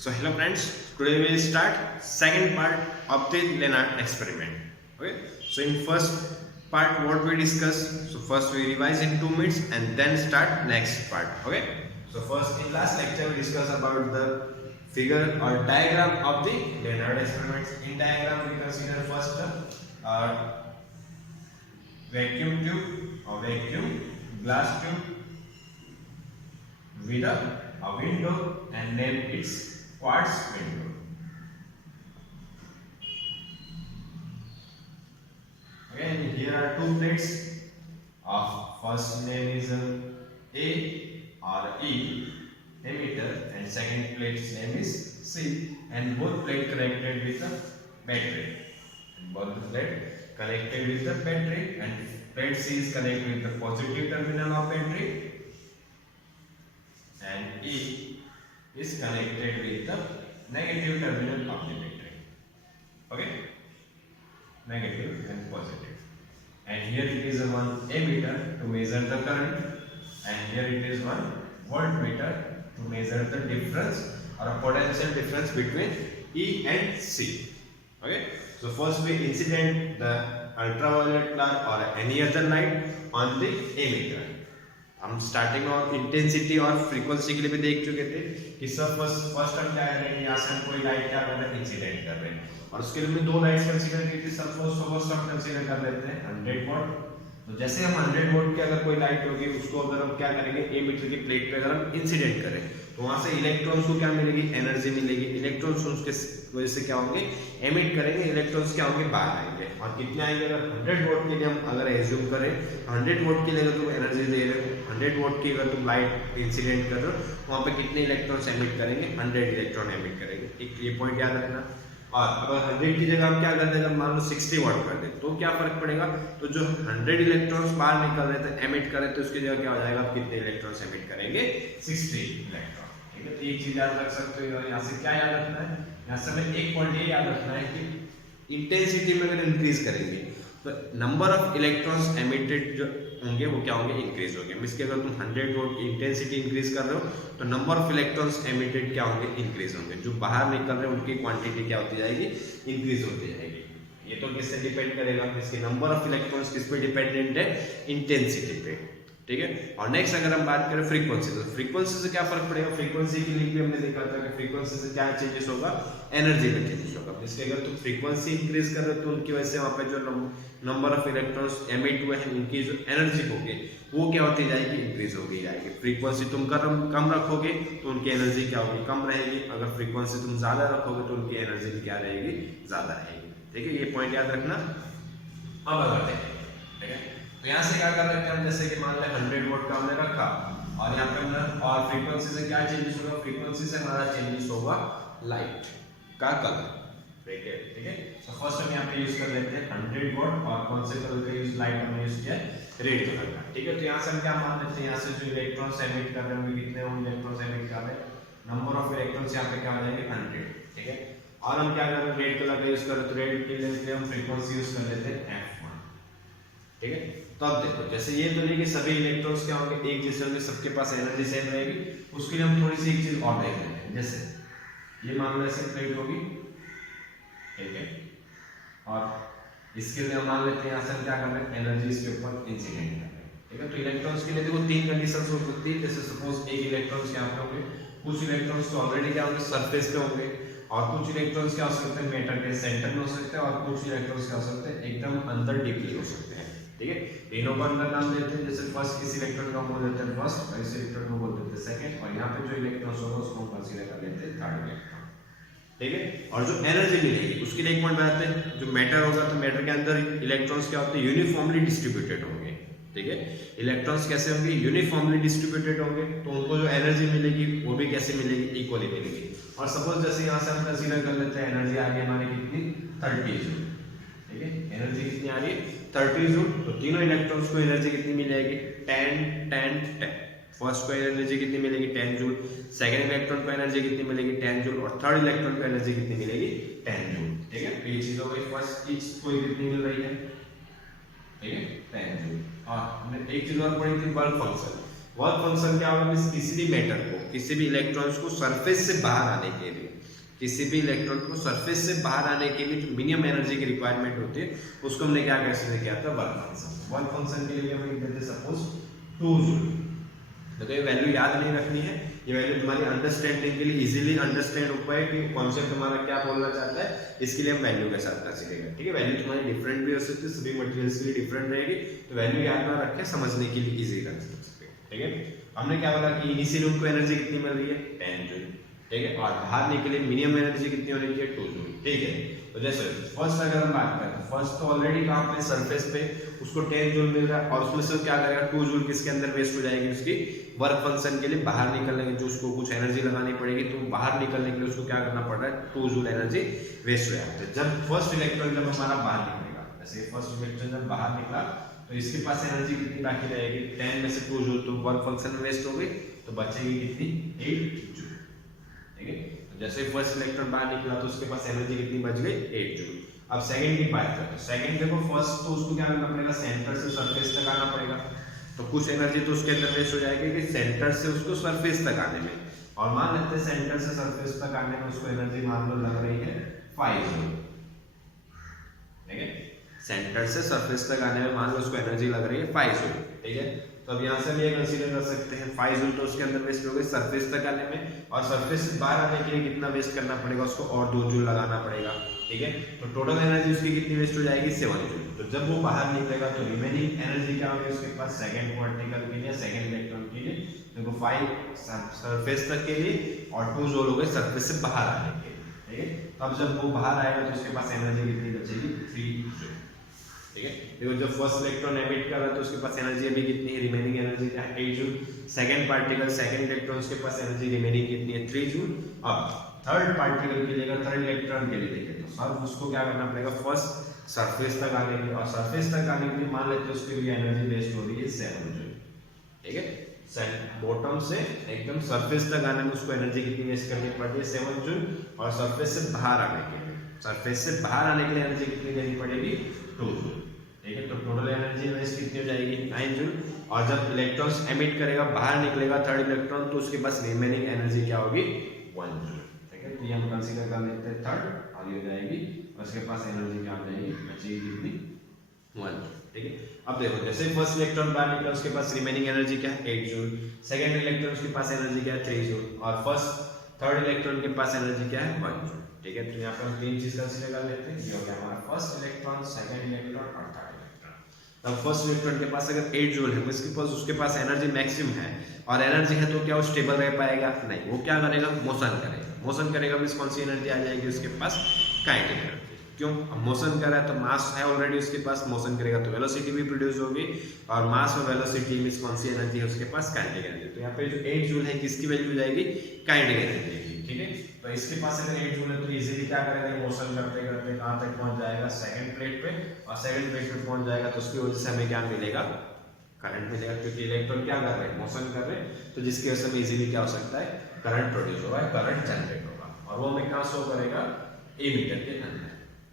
So hello friends, today we will start second part of the Lennard experiment. Okay. So in first part what we discuss. So first we revise in 2 minutes and then start next part. Okay. So first in last lecture we discussed about the figure or diagram of the Lennard experiment. In diagram we consider first the vacuum tube or vacuum glass tube with a window and name its quartz window. Okay, and here are two plates of first name is A or E emitter and second plate's name is C, and both plate connected with a battery. And both the plate connected with the battery, and plate C is connected with the positive terminal of battery and E is connected with the negative terminal of the battery. Okay, negative and positive. And here it is one ammeter to measure the current, and here it is one voltmeter to measure the difference or a potential difference between E and C. Okay, so first we incident the ultraviolet light or any other light on the emitter. हम starting और intensity और frequency के लिए भी देख चुके थे कि सब फर्स्ट हम क्या कर रहे हैं, यहाँ से हम कोई लाइट क्या कर रहे हैं, इंसिडेंट कर रहे हैं, और उसके लिए हमने दो लाइट्स कंसीडर की थी। सपोज हम कंसीडर कर लेते हैं 100 वॉट। तो जैसे हम 100 वोल्ट की अगर कोई लाइट होगी उसको अगर हम क्या करेंगे, एमीटर की प्लेट पे अगर हम इंसिडेंट करें तो वहां से इलेक्ट्रॉन्स को क्या मिलेगी, एनर्जी मिलेगी। इलेक्ट्रॉन्स उसके वजह से क्या होंगे, एमिट करेंगे, इलेक्ट्रॉन्स क्या होंगे, बाहर आएंगे। और कितने आएंगे, अगर 100 वोल्ट के लिए हम अगर एज्यूम करें 100 वोल्ट के लिए अगर तुम एनर्जी दे रहे हो, 100 वोल्ट की अगर तुम लाइट इंसिडेंट कर रहे हो, वहां पे कितने इलेक्ट्रॉन्स एमिट करेंगे, 100 इलेक्ट्रॉन एमिट करेंगे। एक ये पॉइंट याद रखना। और अगर 100 की जगह हम क्या कर दें, मान लो 60 वॉट कर दें तो क्या फर्क पड़ेगा, तो जो 100 इलेक्ट्रॉन्स बाहर निकल रहे थे, एमिट कर रहे थे, उसकी जगह क्या हो जाएगा, कितने इलेक्ट्रॉन्स एमिट करेंगे, 60 इलेक्ट्रॉन। ठीक है, तो एक चीज याद रख सकते हो। यहाँ से क्या याद रखना है, यहाँ से हमें एक पॉइंट ये याद रखना है कि इंटेंसिटी में अगर इंक्रीज करेंगे तो नंबर ऑफ इलेक्ट्रॉन्स एमिटेड जो होंगे वो क्या होंगे, इंक्रीज होंगे। मींस कि अगर तुम 100 वोल्ट की इंटेंसिटी इंक्रीज कर रहे हो तो नंबर ऑफ इलेक्ट्रॉन्स एमिटेड क्या होंगे, इंक्रीज होंगे। जो बाहर निकल रहे हैं उनकी क्वांटिटी क्या होती जाएगी, इंक्रीज होती जाएगी। ये तो किससे डिपेंड करेगा, इसके नंबर ऑफ इलेक्ट्रॉन्स किस पे डिपेंडेंट है, इंटेंसिटी पे। ठीक है, और नेक्स्ट अगर हम बात करें फ्रीक्वेंसी, तो फ्रीक्वेंसी से क्या फर्क पड़ेगा, फ्रीक्वेंसी की लिंक भी हमने देखा था कि फ्रीक्वेंसी से क्या चेंजेस होगा, एनर्जी में चेंजेस होगा। इसके अगर तुम फ्रीक्वेंसी इंक्रीज कर रहे हो तो उनकी वजह से वहां पे जो नंबर ऑफ इलेक्ट्रॉन्स एमिट हुए हैं उनकी जो एनर्जी होगी वो क्या होती जाएगी, इंक्रीज होगी जाएगी। फ्रीक्वेंसी तुम कम रखोगे तो उनकी एनर्जी क्या होगी, कम रहेगी। अगर फ्रीक्वेंसी तुम ज्यादा रखोगे तो उनकी एनर्जी क्या रहेगी, ज्यादा रहेगी। ठीक है, ये पॉइंट याद रखना। अब बढ़ते हैं। ठीक है, तो यहाँ से क्या कर रहे हैं हम, जैसे कि मान लें 100 वोल्ट का हमने रखा और यहाँ पे हमने, और फ्रीक्वेंसी से क्या चेंजेस होगा, फ्रीक्वेंसी से हमारा चेंजेस होगा लाइट का कलर। ठीक है, ठीक है। तो फर्स्ट हम यहाँ पे यूज कर लेते हैं 100 वोल्ट, और कौन से कलर का यूज, लाइट हमने यूज किया रेड कलर का। ठीक है, तो यहाँ से हम क्या मान लेते हैं, यहाँ से जो इलेक्ट्रॉन्स एमिट कर रहे होंगे, कितने होंगे इलेक्ट्रॉन्स एमिट कर रहे हैं, नंबर ऑफ इलेक्ट्रॉन्स यहाँ पे क्या हो जाएंगे, 100। ठीक है, और हम क्या कर रहे हैं, रेड कलर का यूज कर रहे हैं, तो रेड के लिए हम फ्रीक्वेंसी यूज कर लेते हैं f1। ठीक है, तो अब देखो, जैसे ये तो नहीं कि सभी इलेक्ट्रॉन्स क्या होंगे, एक जैसे होंगे, सबके पास एनर्जी सेम रहेगी। उसके लिए हम थोड़ी सी एक चीज और देख लेते हैं। जैसे ये मान लो ऐसे प्लेट होगी, ठीक है, और इसके लिए हम मान लेते हैं यहाँ से हम क्या कर रहे हैं, एनर्जी इसके ऊपर इंसिडेंट कर रहे हैं। ठीक है, तो इलेक्ट्रॉन्स के लिए देखो तीन कंडीशंस हो सकती है। जैसे सपोज एक इलेक्ट्रॉन्स यहाँ पे होंगे, कुछ इलेक्ट्रॉन्स तो ऑलरेडी क्या होंगे, सरफेस पे होंगे, और कुछ इलेक्ट्रॉन्स क्या हो सकते हैं, मेटल के सेंटर में हो सकते हैं, और कुछ इलेक्ट्रॉन्स क्या हो सकते हैं, एकदम अंदर डीपली हो सकते हैं। ठीक है, तीनों को अंदर नाम देते हैं। जैसे फर्स्ट इस इलेक्ट्रॉन का बोल देते हैं फर्स्ट, और इस इलेक्ट्रॉन को बोल देते हैं सेकंड, और यहाँ पे जो इलेक्ट्रॉन्स होगा उसको हम कंसीडर कर लेते हैं थर्ड इलेक्ट्रॉन। ठीक है, और जो एनर्जी मिलेगी उसके लिए एक पॉइंट बताते हैं। जो मैटर होगा तो मैटर के अंदर इलेक्ट्रॉन्स क्या होते हैं, यूनिफॉर्मली डिस्ट्रीब्यूटेड होंगे। ठीक है, इलेक्ट्रॉन्स कैसे होंगे, यूनिफॉर्मली डिस्ट्रीब्यूटेड होंगे, तो उनको जो एनर्जी मिलेगी वो भी कैसे मिलेगी, इक्वली मिलेगी। और सपोज जैसे यहाँ से हम कंसीडर कर लेते हैं एनर्जी आ गई हमारी कितनी, 30 जूल। ठीक है, एनर्जी कितनी आ रही है, 30 जूल। तो तीनों इलेक्ट्रॉन्स को एनर्जी कितनी मिलेगी, 10 10 10। फर्स्ट को एनर्जी कितनी मिलेगी, 10 जूल। सेकंड इलेक्ट्रॉन को एनर्जी कितनी मिलेगी, 10 जूल। और थर्ड इलेक्ट्रॉन को एनर्जी कितनी मिलेगी, 10 जूल। ठीक है, तो ये चीज हो गई फर्स्ट चीज को कितनी मिल रही है, ठीक है, 10 जूल। और हमने एक चीज और पढ़ी थी, बल्क फंक्शन। वर्क फंक्शन क्या होगा, किसी भी मैटर को, किसी भी इलेक्ट्रॉन्स को सरफेस से बाहर आने के लिए, किसी भी इलेक्ट्रॉन को सरफेस से बाहर आने के लिए जो मिनिमम एनर्जी की रिक्वायरमेंट होती है उसको हमने क्या कैसे किया था, वर्क फंक्शन। वर्क फंक्शन के लिए हम लिख देते सपोज 2 जूल। तो ये वैल्यू याद नहीं रखनी है, ये वैल्यू तुम्हारी अंडरस्टैंडिंग के लिए इजीली अंडरस्टैंड हो पाए कि कॉन्सेप्ट हमारा क्या बोलना चाहता है, इसके लिए हम वैल्यू के साथ कर सकेंगे। ठीक है, वैल्यू तुम्हारी डिफरेंट भी हो सकती है, सभी मटेरियल्स के लिए डिफरेंट रहेगी, तो वैल्यू याद ना रख के समझने के लिए इजी कर सकते हैं। ठीक है, हमने क्या बोला कि इनिशियल उनको एनर्जी कितनी मिल रही है, 10 जूल। ठीक है, और बाहर निकले मिनिमम एनर्जी कितनी होनी चाहिए, 2 जूल। ठीक है, तो जैसे फर्स्ट अगर हम बात करें, फर्स्ट तो ऑलरेडी कहां पे, सरफेस पे, उसको 10 जूल मिल रहा है, और उसमें से क्या करेगा, 2 जूल किसके अंदर वेस्ट हो जाएगी, उसकी वर्क फंक्शन के लिए बाहर निकलने के, जो उसको कुछ एनर्जी लगानी पड़ेगी, तो बाहर निकलने के लिए उसको क्या करना पड़ रहा है, 2 जूल एनर्जी वेस्ट हो जाती है। जब फर्स्ट इलेक्ट्रॉन जब हमारा बाहर निकलेगा, जैसे फर्स्ट इलेक्ट्रॉन जब बाहर निकला तो इसके पास एनर्जी कितनी बाकी रहेगी, 10 में से 2 जूल, तो वर्क फंक्शन वेस्ट हो गई, तो बचेगी कितनी, 8 जूल। ठीक है, जैसे फर्स्ट इलेक्ट्रॉन बाहर निकला तो उसके पास एनर्जी कितनी बच गई, 8 जूल। अब सेकंड की बात करते हैं, सेकंड देखो फर्स्ट तो उसको क्या करना पड़ेगा, सेंटर से सरफेस तक आना पड़ेगा, तो कुछ एनर्जी तो उसके अंदर वेस्ट हो जाएगी कि सेंटर से उसको सरफेस तक आने में, और मान लेते हैं सेंटर से सरफेस तक आने में उसको एनर्जी मान लो लग रही है 5 जूल। ठीक है, सेंटर से सरफेस तक आने में मान लो उसको एनर्जी लग रही है 5 जूल। ठीक है, तो अब यहाँ से हम ये कंसीडर कर सकते हैं 5 जूल तो उसके अंदर वेस्ट हो गई सरफेस तक आने में, और सरफेस से बाहर आने के लिए कितना वेस्ट करना पड़ेगा, उसको और 2 जूल लगाना पड़ेगा। ठीक है, तो टोटल एनर्जी उसकी कितनी वेस्ट हो जाएगी, 7 जूल। तो जब वो बाहर निकलेगा तो रिमेनिंग एनर्जी क्या होगी उसके पास, सेकंड पार्टिकल के लिए, सेकंड इलेक्ट्रॉन के लिए, देखो 5 सरफेस तक के लिए और 2 जूल हो गए सरफेस से बाहर आने के लिए। ठीक है, तो अब जब वो बाहर आएगा तो उसके पास एनर्जी कितनी बचेगी, 3 जूल। ठीक है, देखो जब फर्स्ट इलेक्ट्रॉन एमिट कर रहा है तो उसके पास एनर्जी अभी कितनी है, रिमेनिंग एनर्जी क्या है, 8 joule. Second particle, second electron, उसके पास एनर्जी रिमेनिंग कितनी है, 3 जूल। अब थर्ड पार्टिकल के लिए, अगर थर्ड इलेक्ट्रॉन के लिए देखें तो सर उसको क्या करना पड़ेगा, फर्स्ट सरफेस तक आने के लिए, और सरफेस तक आने के लिए मान लेते हैं उसके लिए एनर्जी वेस्ट हो रही है 7 जूल। ठीक है, बॉटम से एकदम सरफेस तक आने में उसको एनर्जी कितनी वेस्ट करनी पड़ती है, 7 जूल, और सरफेस से बाहर आने के लिए, सरफेस से बाहर आने के लिए एनर्जी कितनी देनी पड़ेगी, 2 जूल। ठीक है, तो टोटल एनर्जी वेस्ट कितनी हो जाएगी, 9 जूल। और जब इलेक्ट्रॉन्स एमिट करेगा, बाहर निकलेगा थर्ड इलेक्ट्रॉन, तो उसके पास रिमेनिंग एनर्जी क्या होगी, 1 जूल। ठीक है, तो ये हम कंसीडर कर लेते हैं थर्ड, और ये हो जाएगी, और उसके पास एनर्जी क्या हो जाएगी, बचेगी कितनी, 1 जूल। ठीक है, अब देखो जैसे फर्स्ट इलेक्ट्रॉन बाहर निकला उसके पास रिमेनिंग एनर्जी क्या है, 8 जूल। सेकंड इलेक्ट्रॉन उसके पास एनर्जी क्या है, 3 जूल, और थर्ड इलेक्ट्रॉन के पास एनर्जी क्या है, 1 जूल। ठीक है, तो यहाँ पे हम तीन चीज कंसीडर कर लेते हैं, ये हो गया हमारा फर्स्ट इलेक्ट्रॉन, सेकंड इलेक्ट्रॉन और थर्ड इलेक्ट्रॉन। अब फर्स्ट इलेक्ट्रॉन के पास अगर 8 जूल है, उसके पास एनर्जी मैक्सिमम है, और एनर्जी है तो क्या वो स्टेबल रह पाएगा, नहीं, वो क्या करेगा, मोशन करेगा। मोशन करेगा मींस कौन सी एनर्जी आ जाएगी उसके पास, काइनेटिक एनर्जी। क्यों, मोशन कर रहा है तो मास है ऑलरेडी उसके पास, मोशन करेगा तो वेलोसिटी भी प्रोड्यूस होगी, और मास और वेलोसिटी मींस कौन सी एनर्जी है उसके पास, काइनेटिक एनर्जी। तो यहाँ पे जो 8 जूल है किसकी वैल्यू जाएगी, काइनेटिक एनर्जी की। ठीक है, तो इसके पास अगर 8 जूल है तो इजीली क्या करेगा, मोशन करते करते कहां तक पहुंच जाएगा, सेकंड प्लेट पे, और सेकंड प्लेट पे पहुंच जाएगा तो उसकी वजह से हमें क्या मिलेगा, करंट मिलेगा, क्योंकि इलेक्ट्रॉन क्या कर रहे हैं, मोशन कर रहे हैं, तो जिसकी वजह से इजीली क्या हो सकता है, करंट प्रोड्यूस होगा, करंट जनरेट होगा, और वो हमें कहां शो करेगा, एमीटर के अंदर।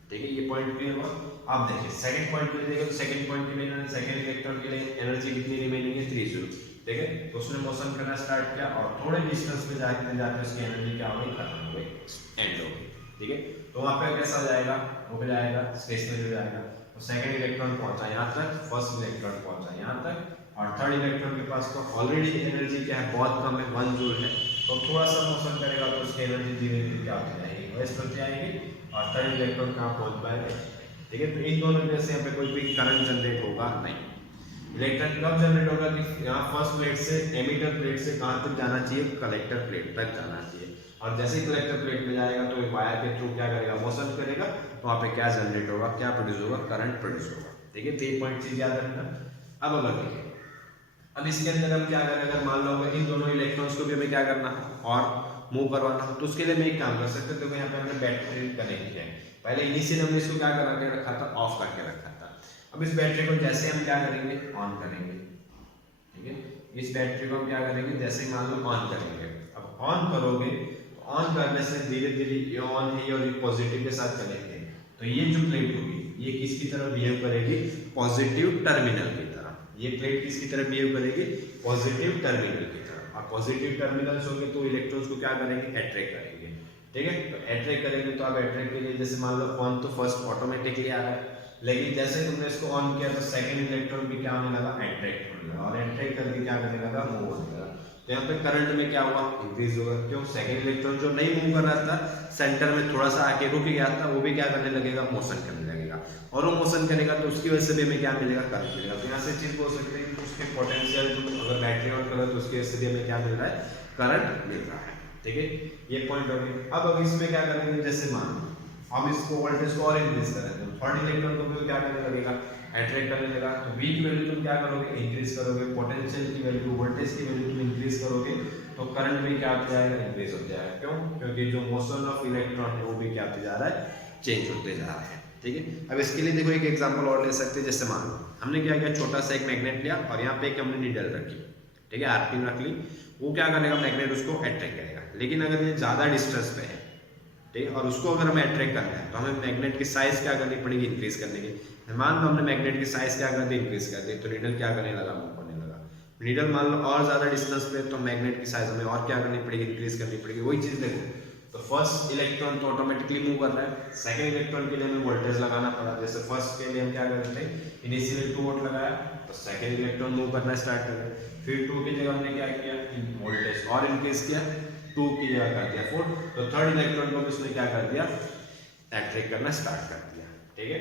ठीक है, ये पॉइंट क्लियर हुआ। आप देखिए सेकंड पॉइंट के लिए देखो, सेकंड पॉइंट के लिए सेकंड इलेक्ट्रॉन के लिए एनर्जी कितनी रिमेनिंग है, 3 जूल। ठीक है, तो उसने मोशन करना स्टार्ट किया, और थोड़े डिस्टेंस पे जाते जाते उसकी एनर्जी क्या हो गई, खत्म हो गई, एंड हो गई। ठीक है, तो वहां पे कैसा हो जाएगा, वो हो जाएगा स्टेशनरी हो जाएगा। तो सेकंड इलेक्ट्रॉन पहुंचा यहाँ तक, फर्स्ट इलेक्ट्रॉन पहुंचा यहाँ तक, और थर्ड इलेक्ट्रॉन के पास तो ऑलरेडी एनर्जी क्या है, बहुत कम है, 1 जूल है, तो थोड़ा सा मोशन करेगा तो उसकी एनर्जी धीरे धीरे क्या हो जाएगी, वेस्ट होती जाएगी, और थर्ड इलेक्ट्रॉन कहाँ पहुंच पाएगा। ठीक है, तो इन दोनों में से यहाँ पे कोई भी करंट जनरेट होगा नहीं। इलेक्ट्रॉन कब जनरेट होगा कि यहाँ फर्स्ट प्लेट से, एमिटर प्लेट से कहाँ तक जाना चाहिए, कलेक्टर प्लेट तक जाना चाहिए, और जैसे ही कलेक्टर प्लेट में जाएगा तो वायर के थ्रू क्या करेगा, मोशन करेगा, तो वहाँ पे क्या जनरेट होगा, क्या प्रोड्यूस होगा, करंट प्रोड्यूस होगा। ठीक है, 3 पॉइंट चीज याद रखना। अब अगर देखिए, अब इसके अंदर हम क्या करें, अगर मान लो इन दोनों इलेक्ट्रॉन्स को भी हमें क्या करना है, और मूव करवाना हो, तो उसके लिए मैं एक काम कर सकते हैं, तो यहाँ पे हमने बैटरी कनेक्ट किया है, पहले इनिशियल हमने इसको क्या करा के रखा था, ऑफ करके रखा था। अब इस बैटरी को जैसे हम क्या करेंगे, ऑन करेंगे। ठीक है, इस बैटरी को हम क्या करेंगे, जैसे ही मान लो ऑन करेंगे, अब ऑन करोगे तो ऑन करने से धीरे धीरे ये ऑन है और ये पॉजिटिव के साथ चलेंगे, तो ये जो प्लेट होगी ये किसकी तरह बिहेव करेगी, पॉजिटिव टर्मिनल की तरह। ये प्लेट किसकी तरह बिहेव करेगी, पॉजिटिव टर्मिनल की तरह, और पॉजिटिव टर्मिनल्स होंगे तो इलेक्ट्रॉन्स को क्या करेंगे, अट्रैक्ट करेंगे। ठीक है, तो अट्रैक्ट करेंगे तो अब अट्रैक्ट के लिए जैसे मान लो ऑन तो फर्स्ट ऑटोमेटिकली आ रहा है, लेकिन जैसे तुमने इसको ऑन किया तो सेकंड इलेक्ट्रॉन भी क्या होने लगा, अट्रैक्ट होने लगा, और अट्रैक्ट करके क्या करने लगा, मूव होने लगा। तो यहाँ पे करंट में क्या हुआ, इंक्रीज होगा। क्यों, सेकंड इलेक्ट्रॉन जो नहीं मूव कर रहा था, सेंटर में थोड़ा सा आके रुक गया था, वो भी क्या करने लगेगा, मोशन करने लगेगा, और वो मोशन करेगा तो उसकी वजह से भी हमें क्या मिलेगा, करंट मिलेगा। तो यहाँ से चीज बोल सकते हैं कि उसके पोटेंशियल जो अगर बैटरी ऑन करो तो उसकी वजह से भी हमें क्या मिल रहा है, करंट मिल रहा है। ठीक है, ये पॉइंट हो गया। अब इसमें क्या करेंगे, जैसे मान लो हम इसको वोल्टेज को और इंक्रीज करें तो थर्ड इलेक्ट्रॉन को भी क्या करने लगेगा, अट्रैक्ट करने लगा। तो V की वैल्यू तुम क्या करोगे, इंक्रीज करोगे, पोटेंशियल की वैल्यू, वोल्टेज की वैल्यू तुम इंक्रीज करोगे तो करंट भी क्या होता जाएगा, इंक्रीज हो जाएगा। क्यों, क्योंकि जो मोशन ऑफ इलेक्ट्रॉन है वो भी क्या होते जा रहा है, चेंज होते जा रहा है। ठीक है, अब इसके लिए देखो एक एग्जांपल और ले सकते हैं। जैसे मान लो हमने क्या किया, छोटा सा एक मैग्नेट लिया और यहाँ पे एक हमने नीडल रखी, ठीक है, आरपिन रख ली, वो क्या करेगा, मैग्नेट उसको अट्रैक्ट करेगा। लेकिन अगर ये ज्यादा डिस्टेंस पे है, ठीक है, और उसको अगर हमें अट्रैक्ट करना है तो हमें मैग्नेट की साइज क्या करनी पड़ेगी, इंक्रीज करने की। मान लो हमने मैग्नेट की साइज क्या कर दी, इंक्रीज कर दी, तो नीडल क्या करने लगा, मूव करने लगा। नीडल मान लो और ज्यादा डिस्टेंस पे, तो मैग्नेट की साइज हमें और क्या करनी पड़ेगी, इंक्रीज करनी पड़ेगी। वही चीज देखो, तो फर्स्ट इलेक्ट्रॉन तो ऑटोमेटिकली मूव कर रहा है, सेकंड इलेक्ट्रॉन के लिए हमें वोल्टेज लगाना पड़ा। जैसे फर्स्ट के लिए हम क्या करते हैं, इनिशियली 2 वोल्ट लगाया तो सेकंड इलेक्ट्रॉन मूव करना स्टार्ट कर गया। फिर 2 की जगह हमने क्या किया, वोल्टेज और इंक्रीज किया, 2 की जगह कर दिया 4, तो थर्ड इलेक्ट्रॉन को भी उसने क्या कर दिया, अट्रैक्ट करना स्टार्ट कर दिया। ठीक है,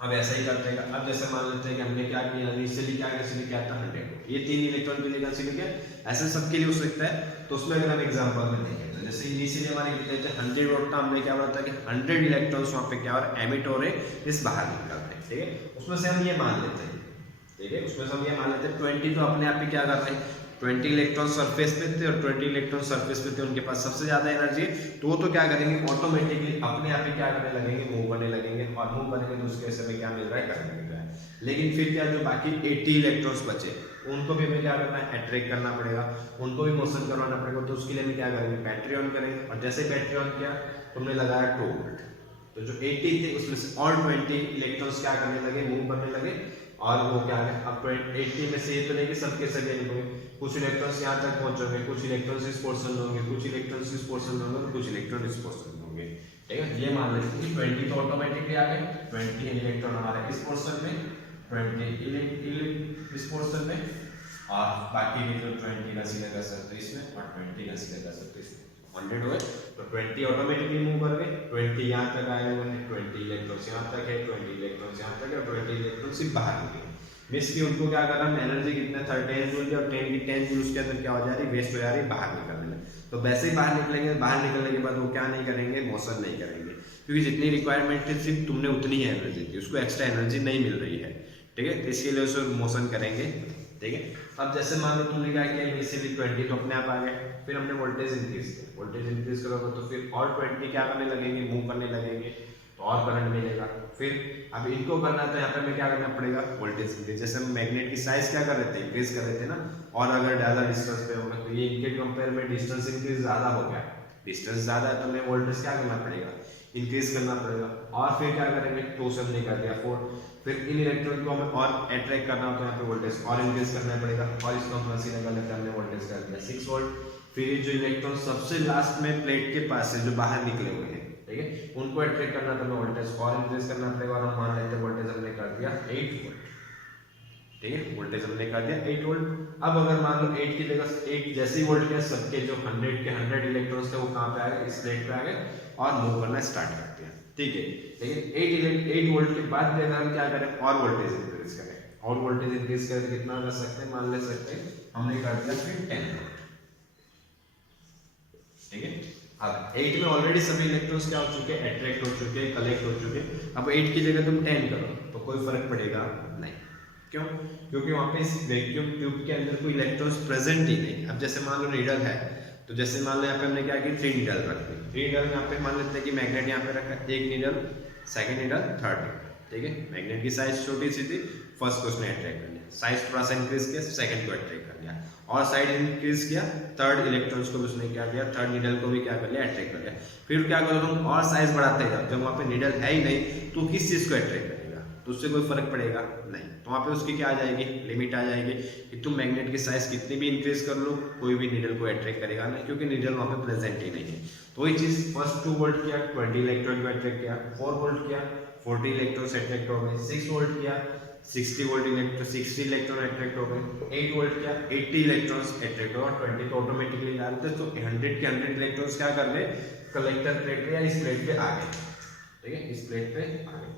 अब ऐसा ही करते हैं। अब जैसे मान लेते हैं कि हमने क्या किया, इनिशियली क्या कंसीडर किया था 100, ये 3 इलेक्ट्रॉन के लिए कंसीडर किया, ऐसे सबके लिए हो सकता है। तो उसमें अगर हम एग्जांपल में देखें तो जैसे इनिशियली हमारे कितने थे, 100 वोल्ट था, हमने क्या बोला था कि 100 इलेक्ट्रॉन्स वहां पे क्या और एमिट हो रहे, इस बाहर निकलते हैं। ठीक है, उसमें से हम ये मान लेते हैं, ठीक है, उसमें से हम ये मान लेते हैं 20 तो अपने आप ही क्या कर रहे हैं, 20 इलेक्ट्रॉन सरफेस पे थे और 20 इलेक्ट्रॉन सरफेस पे थे, उनके पास सबसे ज्यादा एनर्जी, तो वो तो क्या करेंगे, ऑटोमेटिकली अपने आप ही क्या करने लगेंगे, मूव करने लगेंगे, और मूव करेंगे तो उसके वजह से क्या मिल रहा है, करंट मिल रहा है। लेकिन फिर क्या, जो बाकी 80 इलेक्ट्रॉन्स बचे उनको भी हमें क्या करना है, अट्रैक्ट करना पड़ेगा, उनको भी मोशन करवाना पड़ेगा। तो उसके लिए हम क्या करेंगे, बैटरी ऑन करेंगे, और जैसे बैटरी ऑन किया तुमने लगाया 2 वोल्ट, तो जो 80 थे उसमें से और 20 इलेक्ट्रॉन्स क्या करने लगे, मूव करने लगे, और वो क्या है, अब 80 में से ये तो नहीं कि सबके सब होंगे, कुछ इलेक्ट्रॉन्स यहाँ तक पहुंचोगे, कुछ इलेक्ट्रॉन्स इस पोर्शन में होंगे, कुछ इलेक्ट्रॉन्स इस पोर्शन में होंगे, कुछ इलेक्ट्रॉन इस पोर्शन में होंगे। ठीक है, ये मान लेते हैं 20 तो ऑटोमेटिकली आ गए, 20 इलेक्ट्रॉन हमारे इस पोर्शन में, 20 इस पोर्शन में, और बाकी भी जो 20 कंसीडर कर सकते हैं इसमें, और 20 कंसीडर कर सकते हैं इसमें। 100 हुए तो 20 ऑटोमेटिकली मूव कर गए, 20 यहाँ तक आए हुए हैं, 20 इलेक्ट्रॉन्स यहाँ तक है, 20 इलेक्ट्रॉन्स यहाँ तक है, और 20 इलेक्ट्रॉन्स सिर्फ बाहर निकले। मिस की उनको क्या कर रहा है, एनर्जी कितने 13 जूल, और 10 की 10 जूल उसके अंदर क्या हो जा रही है, वेस्ट हो जा रही है, बाहर निकलने लगे। तो वैसे ही बाहर निकलेंगे, बाहर निकलने के बाद वो क्या नहीं करेंगे, मोशन नहीं करेंगे, क्योंकि जितनी रिक्वायरमेंट थी सिर्फ तुमने उतनी ही एनर्जी थी, उसको एक्स्ट्रा एनर्जी नहीं मिल रही है। ठीक है, इसके लिए उसे मोशन करेंगे। ठीक है, अब जैसे मान लो तुमने क्या किया, इनिशियली 20 तो अपने आप आ गए, फिर हमने वोल्टेज इंक्रीज किया, वोल्टेज इंक्रीज करोगे तो फिर और 20 क्या करने लगेंगे, मूव करने लगेंगे, तो और करंट मिलेगा। फिर अब इनको करना तो यहाँ पे हमें क्या करना पड़ेगा, वोल्टेज इंक्रीज। जैसे हम मैग्नेट की साइज क्या कर रहे थे, इंक्रीज कर रहे थे ना, और अगर ज्यादा डिस्टेंस पे होगा तो ये इनके कंपेयर में डिस्टेंस इंक्रीज ज्यादा हो गया, डिस्टेंस ज्यादा है तो हमें वोल्टेज क्या करना पड़ेगा, इंक्रीज करना पड़ेगा। और फिर क्या करेंगे, 2 से हमने कर दिया 4, फिर इन इलेक्ट्रॉन को हमें और अट्रैक्ट करना हो तो यहाँ पे वोल्टेज और इंक्रीज करना पड़ेगा, और इसको हम कंसीडर कर लेते हैं, हमने वोल्टेज कर दिया 6 वोल्ट। फिर जो इलेक्ट्रॉन सबसे लास्ट में प्लेट के पास है, जो बाहर निकले हुए हैं, ठीक है, उनको अट्रैक्ट करना तो हमें वोल्टेज और इंक्रीज करना पड़ेगा, और हम मान लेते हैं वोल्टेज हमने कर दिया 8 वोल्ट। ठीक है, वोल्टेज हमने कर दिया 8 वोल्ट। अब अगर मान लो 8 की जगह 8 जैसे ही वोल्ट किया, सबके जो 100 के 100 इलेक्ट्रॉन्स थे वो कहाँ पे आ गए, इस प्लेट पे आ गए, और मूव करना स्टार्ट कर दिया। ठीक है, लेकिन 8 वोल्ट के बाद भी अगर हम क्या करें, और वोल्टेज इंक्रीज करें, और वोल्टेज इंक्रीज करें तो कितना कर सकते हैं, मान ले सकते हैं हमने कर दिया फिर 10 वोल्ट। ठीक है, अब 8 में ऑलरेडी सभी इलेक्ट्रॉन्स क्या हो चुके हैं, अट्रैक्ट हो चुके हैं, कलेक्ट हो चुके हैं। अब 8 की जगह तुम 10 करो तो कोई फर्क पड़ेगा नहीं। क्यों, क्योंकि वहां पे इस वैक्यूम ट्यूब के अंदर कोई इलेक्ट्रॉन्स प्रेजेंट ही नहीं। अब जैसे मान लो नीडल है, तो जैसे मान लो यहाँ पे हमने क्या किया, 3 नीडल रख दी, 3 नीडल यहाँ पे मान लेते हैं कि मैग्नेट यहाँ पे रखा, एक needle, second needle, third needle. ठीक है, मैग्नेट की साइज छोटी सी थी, फर्स्ट को उसने अट्रैक्ट कर लिया, साइज थोड़ा सा इंक्रीज किया, सेकंड को अट्रैक्ट कर लिया, और साइड इंक्रीज किया, थर्ड इलेक्ट्रॉन्स को उसने क्या किया, थर्ड नीडल को भी क्या कर लिया, अट्रैक्ट कर लिया। फिर क्या करो तुम, और साइज बढ़ाते जाओ, जब वहाँ पे नीडल है ही नहीं तो किस चीज को अट्रैक्ट करेगा, तो उससे कोई फर्क पड़ेगा नहीं। तो वहाँ पे उसकी क्या आ जाएगी, लिमिट आ जाएगी कि तुम मैग्नेट की साइज कितनी भी इंक्रीज कर लो, कोई भी नीडल को अट्रैक्ट करेगा नहीं, क्योंकि नीडल वहाँ पे प्रेजेंट ही नहीं है। तो वही चीज फर्स्ट 2 वोल्ट किया 20 इलेक्ट्रॉन को अट्रैक्ट किया, 4 वोल्ट किया 40 इलेक्ट्रॉन अट्रैक्ट हो गए, 6 वोल्ट किया 60 इलेक्ट्रॉन अट्रैक्ट हो गए, 8 वोल्ट किया 80 इलेक्ट्रॉन्स अट्रैक्ट हो गए, 20 तो ऑटोमेटिकली डाल दे, तो 100 के 100 इलेक्ट्रॉन्स क्या कर रहे, कलेक्टर प्लेट पे या इस प्लेट पे आ गए, ठीक है, इस प्लेट पे आ गए।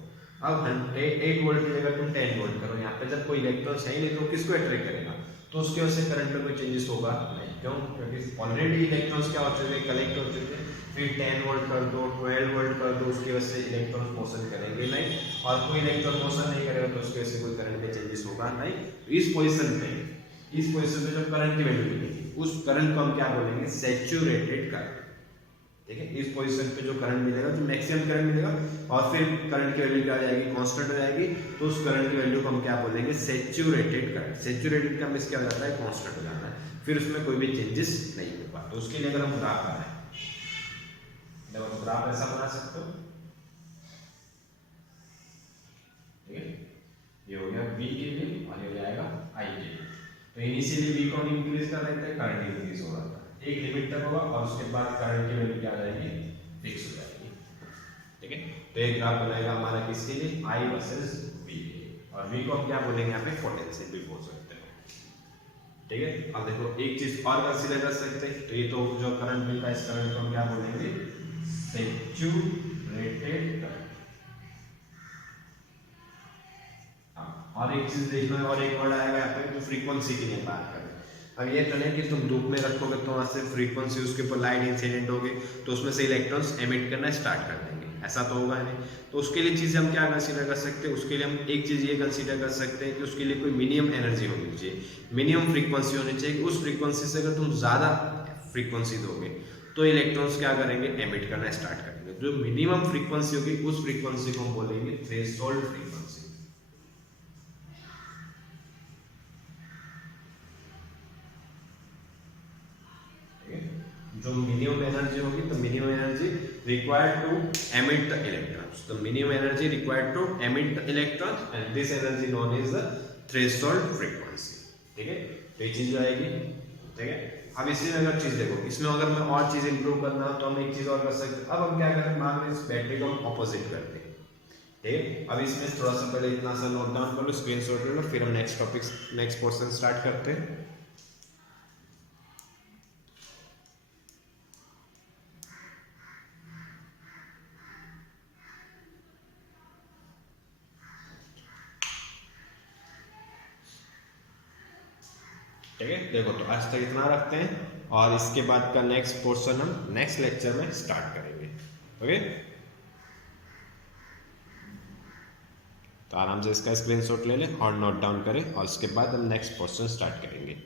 अब 8 वोल्ट की जगह तुम 10 वोल्ट करो, यहाँ पे जब कोई इलेक्ट्रॉन्स है ही नहीं तो किसको अट्रैक्ट करेगा, तो उसकी वजह से करंट में कोई चेंजेस होगा नहीं, क्यों, क्योंकि ऑलरेडी इलेक्ट्रॉन्स क्या हो चुके, कलेक्ट हो चुके, फिर 10 वोल्ट कर दो 12 वोल्ट कर दो, उसकी वजह से इलेक्ट्रॉन मोशन करेंगे नहीं, और कोई इलेक्ट्रॉन मोशन नहीं करेगा तो उसकी वजह से कोई करंट में चेंजेस होगा नहीं। इस पोजीशन पे जो करंट की वैल्यू मिलेगी उस करंट को हम क्या बोलेंगे, सैचुरेटेड करंट, ठीक है। इस पोजीशन पे जो करंट मिलेगा जो मैक्सिमम करंट मिलेगा, और फिर करंट की वैल्यू क्या आ जाएगी, कांस्टेंट हो जाएगी, तो उस करंट की वैल्यू को हम क्या बोलेंगे, सैचुरेटेड करंट। सैचुरेटेड का मींस क्या हो जाता है, कांस्टेंट हो जाता है, फिर उसमें कोई भी चेंजेस नहीं होगा। तो उसके लिए अगर हम ग्राफ बनाएं, देखो ग्राफ ऐसा बना सकते हो, ठीक है, ये हो गया V के लिए और ये हो जाएगा I के लिए। तो इनिशियली V को हम इंक्रीज कर रहे थे, करंट इंक्रीज हो रहा था, एक लिमिट तक होगा और उसके बाद करंट की वैल्यू क्या आ जाएगी, फिक्स हो जाएगी, ठीक है। तो एक ग्राफ बनाएगा हमारा किसके लिए, I वर्सेस V, और V को हम क्या बोलेंगे, यहाँ पे पोटेंशियल भी बोल सकते हो, ठीक है। अब देखो एक चीज और कंसीडर कर सकते हैं, तो ये तो जो करंट मिलता है इस करंट को हम क्या बोलेंगे, सैचुरेटेड करंट। और एक चीज देखना, और एक वर्ड आएगा यहाँ पे, तो फ्रीक्वेंसी की नहीं बात करें। अब ये तो नहीं कि तुम धूप में रखोगे तो वहां से फ्रीक्वेंसी उसके ऊपर लाइट इंसिडेंट होगी तो उसमें से इलेक्ट्रॉन्स एमिट करना स्टार्ट कर देंगे, ऐसा तो होगा नहीं। तो उसके लिए चीजें हम क्या कंसीडर कर सकते हैं, उसके लिए हम एक चीज ये कंसीडर कर सकते हैं कि उसके लिए कोई मिनिमम एनर्जी होनी चाहिए, मिनिमम फ्रीक्वेंसी होनी चाहिए। उस फ्रीक्वेंसी से अगर तुम ज्यादा फ्रीक्वेंसी दोगे तो इलेक्ट्रॉन्स क्या करेंगे, एमिट करना स्टार्ट करेंगे। जो मिनिमम फ्रीक्वेंसी होगी उस फ्रीक्वेंसी को हम बोलेंगे थ्रेशोल्ड फ्रीक्वेंसी, जो मिनिमम एनर्जी होगी, तो minimum energy required to emit the electrons, तो minimum energy required to emit the electrons and this energy known is the threshold frequency, ठीक है। तो ये चीज आएगी, ठीक है। अब इसी में अगर चीज देखो, इसमें अगर मैं और चीज इंप्रूव करना हो तो हम एक चीज और कर सकते हैं। अब हम क्या करें, मान लो इस बैटरी को हम ऑपोजिट करते हैं, ठीक है। अब इसमें थोड़ा सा पहले इतना सा नोट डाउन कर लो, स्क्रीनशॉट ले लो, फिर हम next topic next portion start करते हैं। ठीक है, देखो तो आज तक इतना रखते हैं और इसके बाद का नेक्स्ट पोर्शन हम नेक्स्ट लेक्चर में स्टार्ट करेंगे, ओके। तो आराम से इसका स्क्रीनशॉट ले लें और नोट डाउन करें, और इसके बाद हम नेक्स्ट पोर्शन स्टार्ट करेंगे।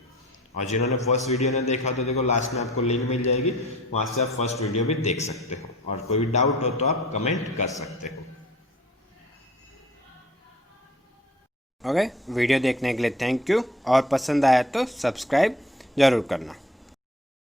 और जिन्होंने फर्स्ट वीडियो ने देखा तो देखो लास्ट में आपको लिंक मिल जाएगी, वहाँ से आप फर्स्ट वीडियो भी देख सकते हो, और कोई भी डाउट हो तो आप कमेंट कर सकते हो। ओके, वीडियो देखने के लिए थैंक यू, और पसंद आया तो सब्सक्राइब ज़रूर करना।